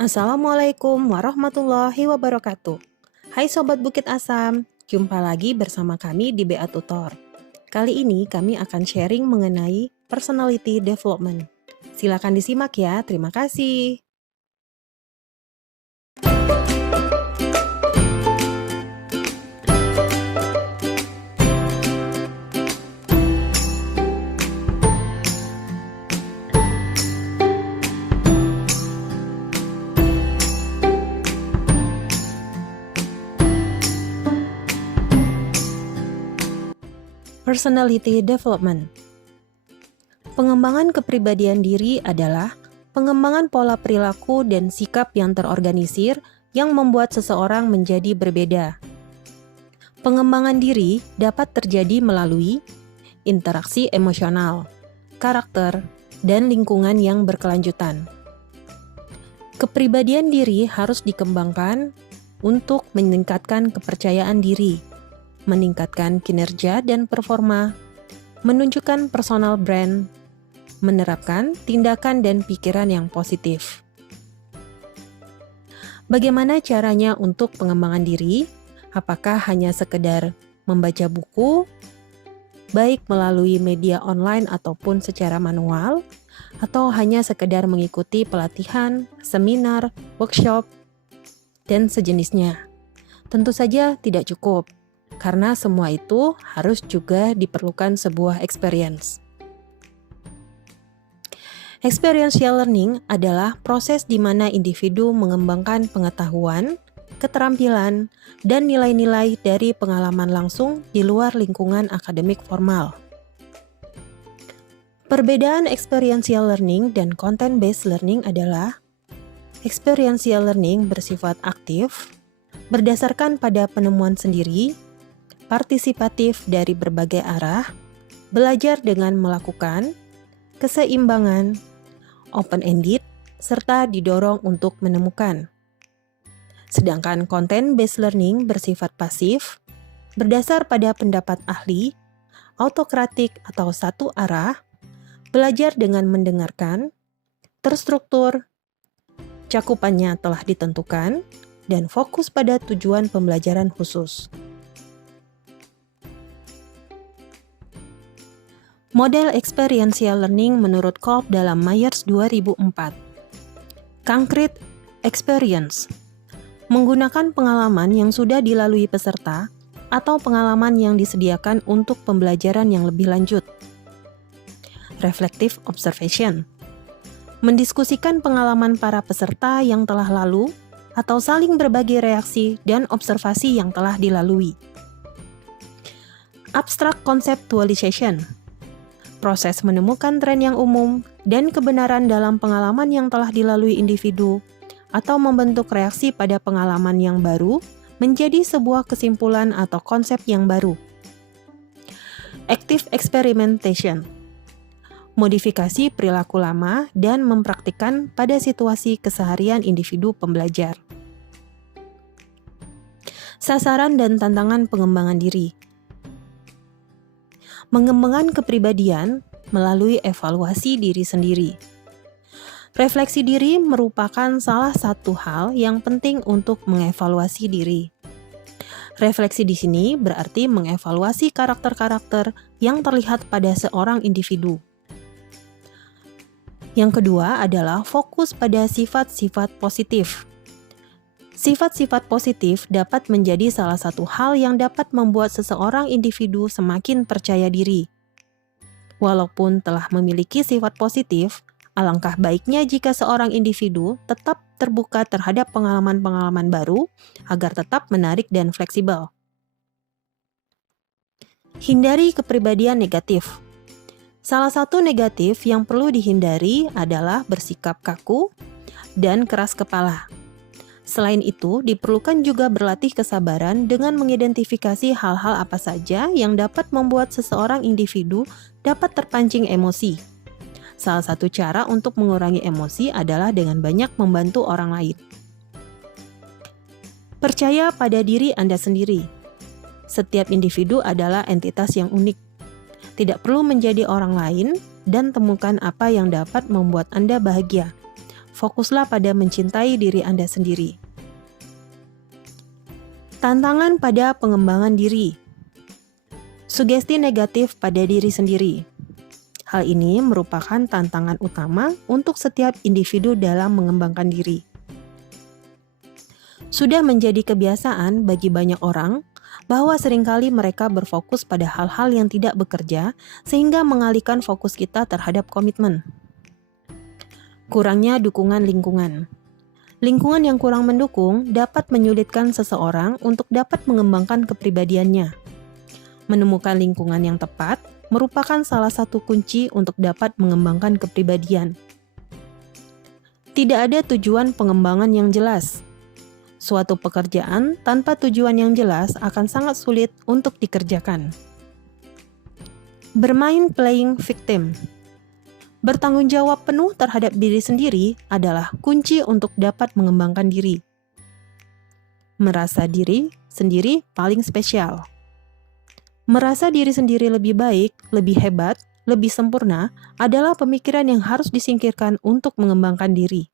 Assalamualaikum warahmatullahi wabarakatuh. Hai Sobat Bukit Asam, jumpa lagi bersama kami di BA Tutor. Kali ini kami akan sharing mengenai personality development. Silakan disimak ya, terima kasih. Personality development. Pengembangan kepribadian diri adalah pengembangan pola perilaku dan sikap yang terorganisir yang membuat seseorang menjadi berbeda. Pengembangan diri dapat terjadi melalui interaksi emosional, karakter, dan lingkungan yang berkelanjutan. Kepribadian diri harus dikembangkan untuk meningkatkan kepercayaan diri, meningkatkan kinerja dan performa, menunjukkan personal brand, menerapkan tindakan dan pikiran yang positif. Bagaimana caranya untuk pengembangan diri? Apakah hanya sekedar membaca buku, baik melalui media online ataupun secara manual, atau hanya sekedar mengikuti pelatihan, seminar, workshop, dan sejenisnya? Tentu saja tidak cukup, karena semua itu harus juga diperlukan sebuah experience. Experiential learning adalah proses di mana individu mengembangkan pengetahuan, keterampilan, dan nilai-nilai dari pengalaman langsung di luar lingkungan akademik formal. Perbedaan experiential learning dan content-based learning adalah experiential learning bersifat aktif, berdasarkan pada penemuan sendiri, partisipatif dari berbagai arah, belajar dengan melakukan, keseimbangan, open-ended, serta didorong untuk menemukan. Sedangkan content-based learning bersifat pasif, berdasar pada pendapat ahli, autokratik atau satu arah, belajar dengan mendengarkan, terstruktur, cakupannya telah ditentukan, dan fokus pada tujuan pembelajaran khusus. Model experiential learning menurut Kolb dalam Myers 2004. Concrete experience menggunakan pengalaman yang sudah dilalui peserta atau pengalaman yang disediakan untuk pembelajaran yang lebih lanjut. Reflective observation mendiskusikan pengalaman para peserta yang telah lalu atau saling berbagi reaksi dan observasi yang telah dilalui. Abstract conceptualization proses menemukan tren yang umum dan kebenaran dalam pengalaman yang telah dilalui individu atau membentuk reaksi pada pengalaman yang baru menjadi sebuah kesimpulan atau konsep yang baru. Active experimentation modifikasi perilaku lama dan mempraktikkan pada situasi keseharian individu pembelajar. Sasaran dan tantangan pengembangan diri. Mengembangkan kepribadian melalui evaluasi diri sendiri. Refleksi diri merupakan salah satu hal yang penting untuk mengevaluasi diri. Refleksi di sini berarti mengevaluasi karakter-karakter yang terlihat pada seorang individu. Yang kedua adalah fokus pada sifat-sifat positif. Sifat-sifat positif dapat menjadi salah satu hal yang dapat membuat seseorang individu semakin percaya diri. Walaupun telah memiliki sifat positif, alangkah baiknya jika seorang individu tetap terbuka terhadap pengalaman-pengalaman baru agar tetap menarik dan fleksibel. Hindari kepribadian negatif. Salah satu negatif yang perlu dihindari adalah bersikap kaku dan keras kepala. Selain itu, diperlukan juga berlatih kesabaran dengan mengidentifikasi hal-hal apa saja yang dapat membuat seseorang individu dapat terpancing emosi. Salah satu cara untuk mengurangi emosi adalah dengan banyak membantu orang lain. Percaya pada diri Anda sendiri. Setiap individu adalah entitas yang unik. Tidak perlu menjadi orang lain dan temukan apa yang dapat membuat Anda bahagia. Fokuslah pada mencintai diri Anda sendiri. Tantangan pada pengembangan diri. Sugesti negatif pada diri sendiri. Hal ini merupakan tantangan utama untuk setiap individu dalam mengembangkan diri. Sudah menjadi kebiasaan bagi banyak orang bahwa seringkali mereka berfokus pada hal-hal yang tidak bekerja sehingga mengalihkan fokus kita terhadap komitmen. Kurangnya dukungan lingkungan. Lingkungan yang kurang mendukung dapat menyulitkan seseorang untuk dapat mengembangkan kepribadiannya. Menemukan lingkungan yang tepat merupakan salah satu kunci untuk dapat mengembangkan kepribadian. Tidak ada tujuan pengembangan yang jelas. Suatu pekerjaan tanpa tujuan yang jelas akan sangat sulit untuk dikerjakan. Bermain playing victim. Bertanggung jawab penuh terhadap diri sendiri adalah kunci untuk dapat mengembangkan diri. Merasa diri sendiri paling spesial. Merasa diri sendiri lebih baik, lebih hebat, lebih sempurna adalah pemikiran yang harus disingkirkan untuk mengembangkan diri.